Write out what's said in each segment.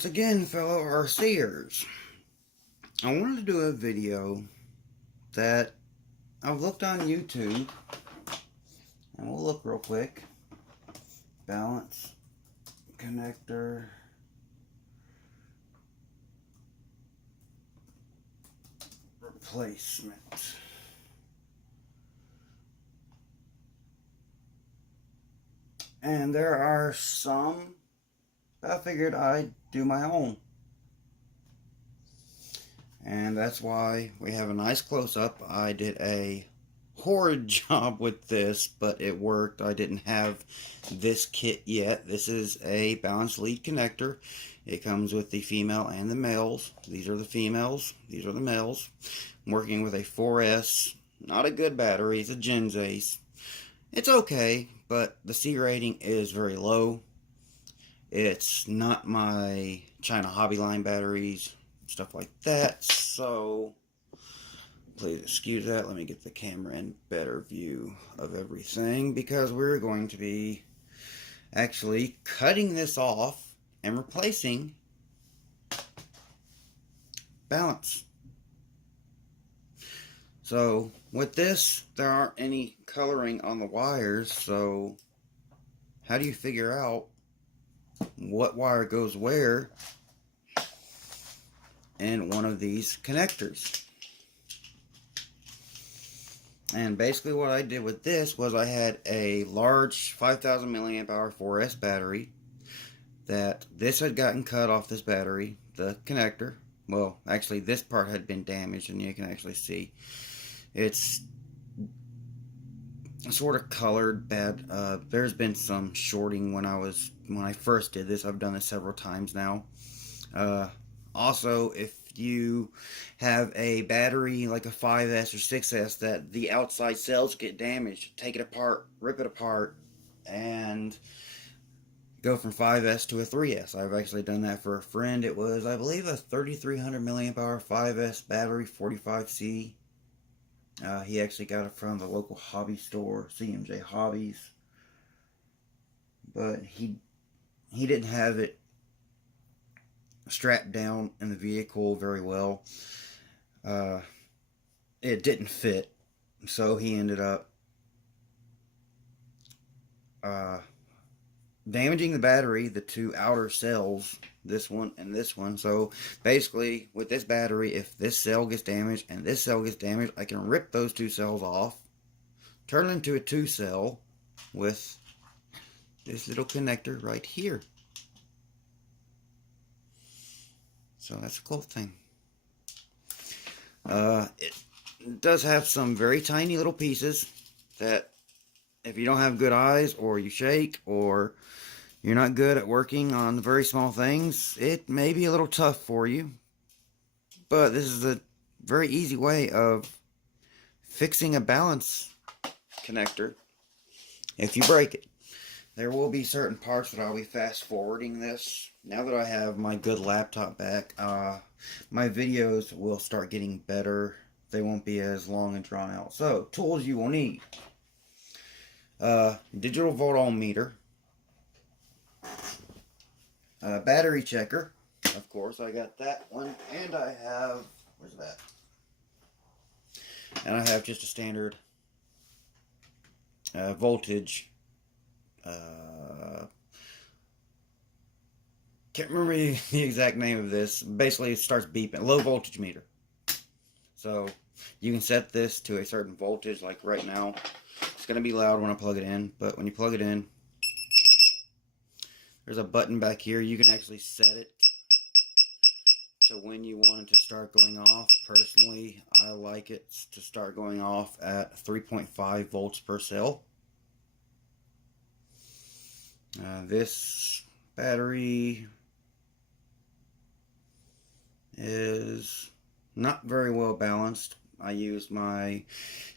Once again, fellow RCers, I wanted to do a video that I've looked on YouTube, and we'll look real quick. Balance connector replacement. And there are some I figured I'd do my own. And that's why we have a nice close-up. I did a horrid job with this, but it worked. I didn't have this kit yet. This is a balanced lead connector. It comes with the female and the males. These are the females. These are the males. I'm working with a 4S. Not a good battery. It's a Gensace. It's okay, but the C rating is very low. It's not my China Hobbyline batteries, stuff like that, so please excuse that. Let me get the camera in better view of everything, because we're going to be actually cutting this off and replacing balance. So with this, there aren't any coloring on the wires, so how do you figure out what wire goes where in one of these connectors? And basically what I did with this was I had a large 5,000 milliamp hour 4S battery that this had gotten cut off this battery, the connector. Well, actually this part had been damaged, and you can actually see it's sort of colored bad. There's been some shorting when I first did this. I've done this several times now. Also, if you have a battery like a 5S or 6S that the outside cells get damaged, take it apart, rip it apart, and go from 5S to a 3S. I've actually done that for a friend. It was, I believe, a 3,300 milliamp hour 5S battery, 45C. He actually got it from the local hobby store, CMJ Hobbies. But he didn't have it strapped down in the vehicle very well. It didn't fit, so he ended up damaging the battery, the two outer cells, this one and this one. So basically with this battery, if this cell gets damaged and this cell gets damaged, I can rip those two cells off, turn it into a 2-cell with this little connector right here. So that's a cool thing. It does have some very tiny little pieces that if you don't have good eyes, or you shake, or you're not good at working on the very small things, it may be a little tough for you. But this is a very easy way of fixing a balance connector if you break it. There will be certain parts that I'll be fast forwarding this. Now that I have my good laptop back, my videos will start getting better. They won't be as long and drawn out. So, tools you will need. Digital voltometer. Battery checker. Of course, I got that one. And I have, where's that? And I have just a standard voltage. Can't remember the exact name of this. Basically, it starts beeping. Low voltage meter. So, you can set this to a certain voltage, like right now. It's going to be loud when I plug it in, but when you plug it in, there's a button back here. You can actually set it to when you want it to start going off. Personally, I like it to start going off at 3.5 volts per cell. This battery is not very well balanced. I used my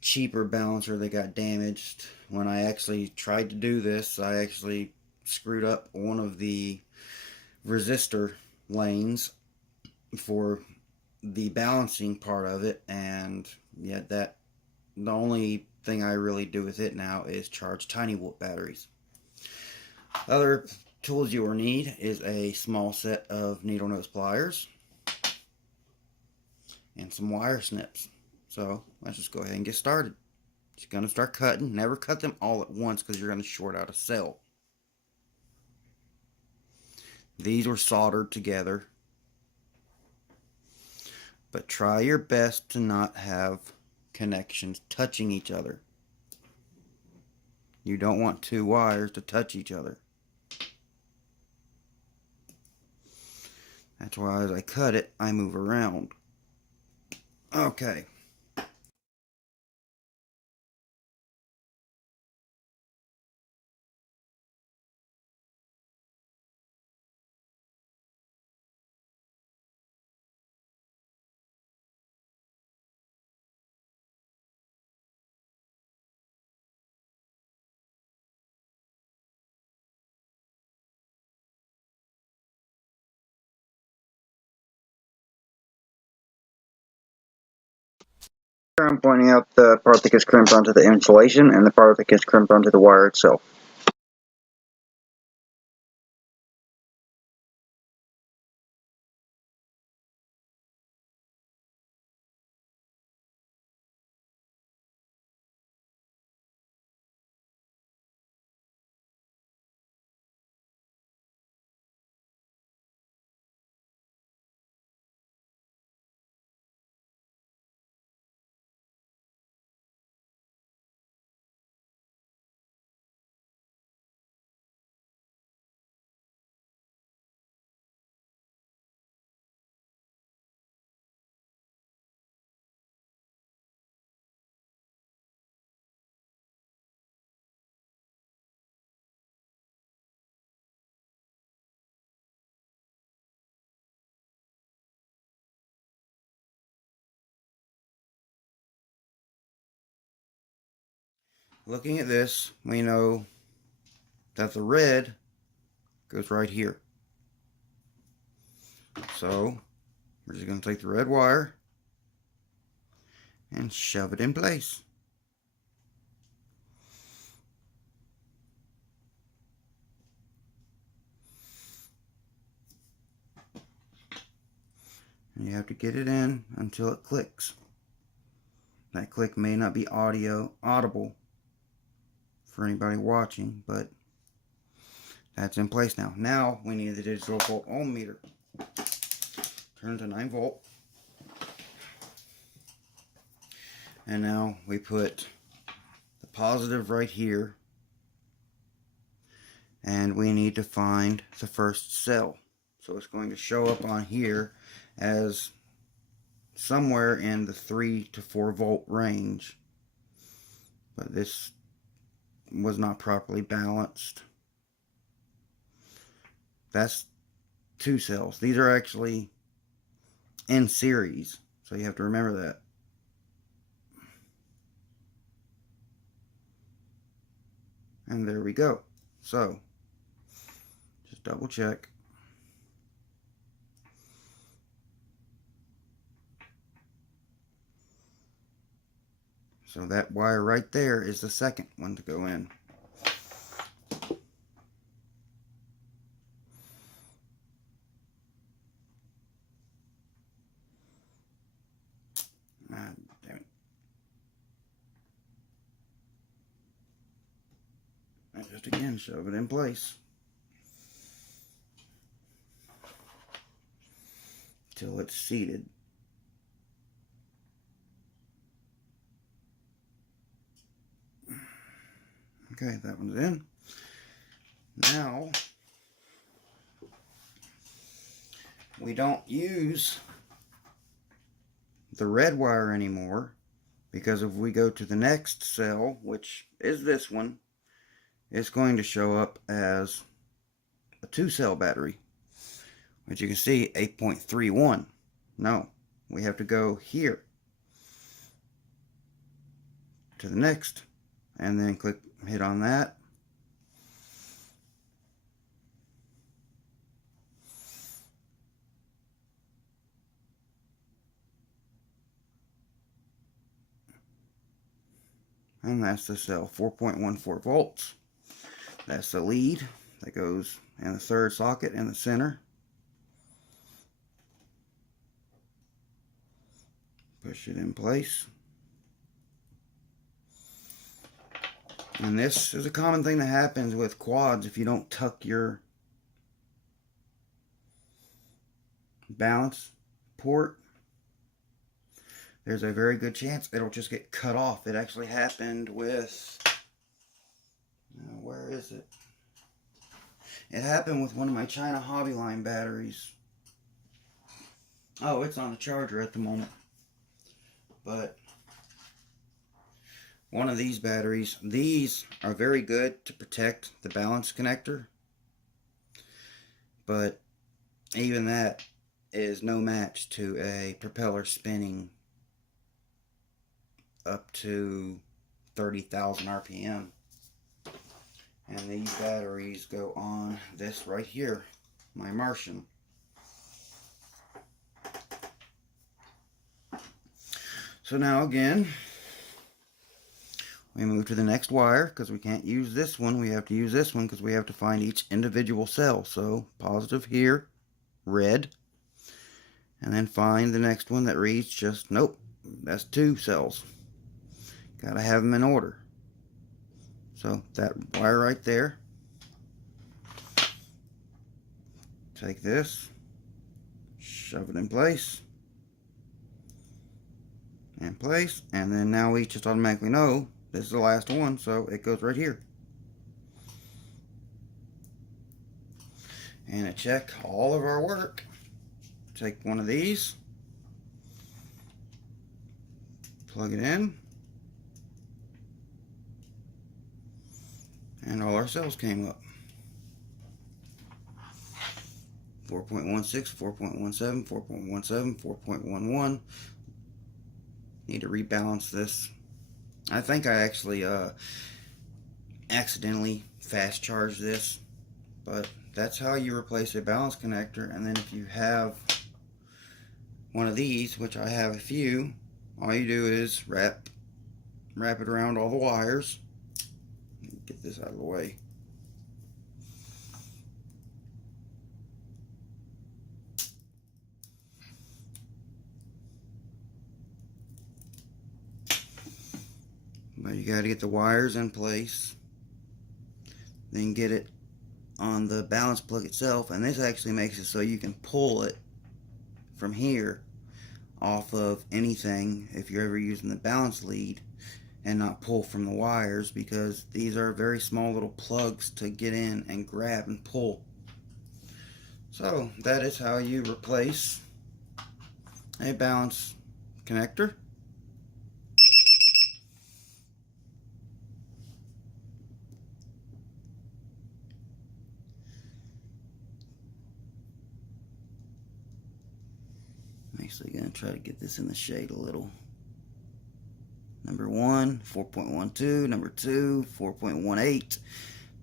cheaper balancer that got damaged. When I actually tried to do this, I actually screwed up one of the resistor lanes for the balancing part of it, and yet the only thing I really do with it now is charge tiny volt batteries. Other tools you will need is a small set of needle nose pliers and some wire snips. So let's just go ahead and get started. You're going to start cutting. Never cut them all at once because you're going to short out a cell. These were soldered together, but try your best to not have connections touching each other. You don't want two wires to touch each other. That's why as I cut it, I move around. Okay. I'm pointing out the part that gets crimped onto the insulation and the part that gets crimped onto the wire itself. Looking at this, we know that the red goes right here. So we're just going to take the red wire and shove it in place. And you have to get it in until it clicks. That click may not be audible for anybody watching, but that's in place now. Now we need the digital volt ohm meter. Turn to 9 volt. And now we put the positive right here. And we need to find the first cell. So it's going to show up on here as somewhere in the 3 to 4 volt range. But this was not properly balanced. That's 2 cells. These are actually in series, so you have to remember that. And there we go. So just double check. So that wire right there is the second one to go in. Damn it. And just again, shove it in place till it's seated. Okay, that one's in. Now, we don't use the red wire anymore, because if we go to the next cell, which is this one, it's going to show up as a 2-cell battery, which you can see 8.31. No, we have to go here to the next and then hit on that. And that's the cell, 4.14 volts. That's the lead. that goes in the third socket in the center. Push it in place. And this is a common thing that happens with quads if you don't tuck your balance port. There's a very good chance it'll just get cut off. It actually happened with, where is it? It happened with one of my China Hobbyline batteries. Oh, it's on the charger at the moment. But one of these batteries, these are very good to protect the balance connector. But even that is no match to a propeller spinning up to 30,000 RPM. And these batteries go on this right here, my Martian. So now again, we move to the next wire because we can't use this one. We have to use this one because we have to find each individual cell. So positive here, red, and then find the next one that reads just, nope, that's 2 cells. Gotta have them in order. So that wire right there, take this, shove it in place, and then now we just automatically know this is the last one, so it goes right here. And to check all of our work, take one of these, plug it in, and all our cells came up. 4.16, 4.17, 4.17, 4.11. Need to rebalance this. I think I actually accidentally fast charged this, but that's how you replace a balance connector. And then if you have one of these, which I have a few, all you do is wrap it around all the wires. Get this out of the way. But you got to get the wires in place, then get it on the balance plug itself, and this actually makes it so you can pull it from here off of anything if you're ever using the balance lead, and not pull from the wires, because these are very small little plugs to get in and grab and pull. So that is how you replace a balance connector. I'm actually going to try to get this in the shade a little. Number 1, 4.12. Number 2, 4.18.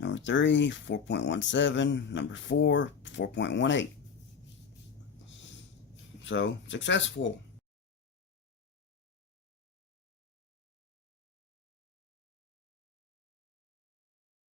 Number 3, 4.17. Number 4, 4.18. So, successful.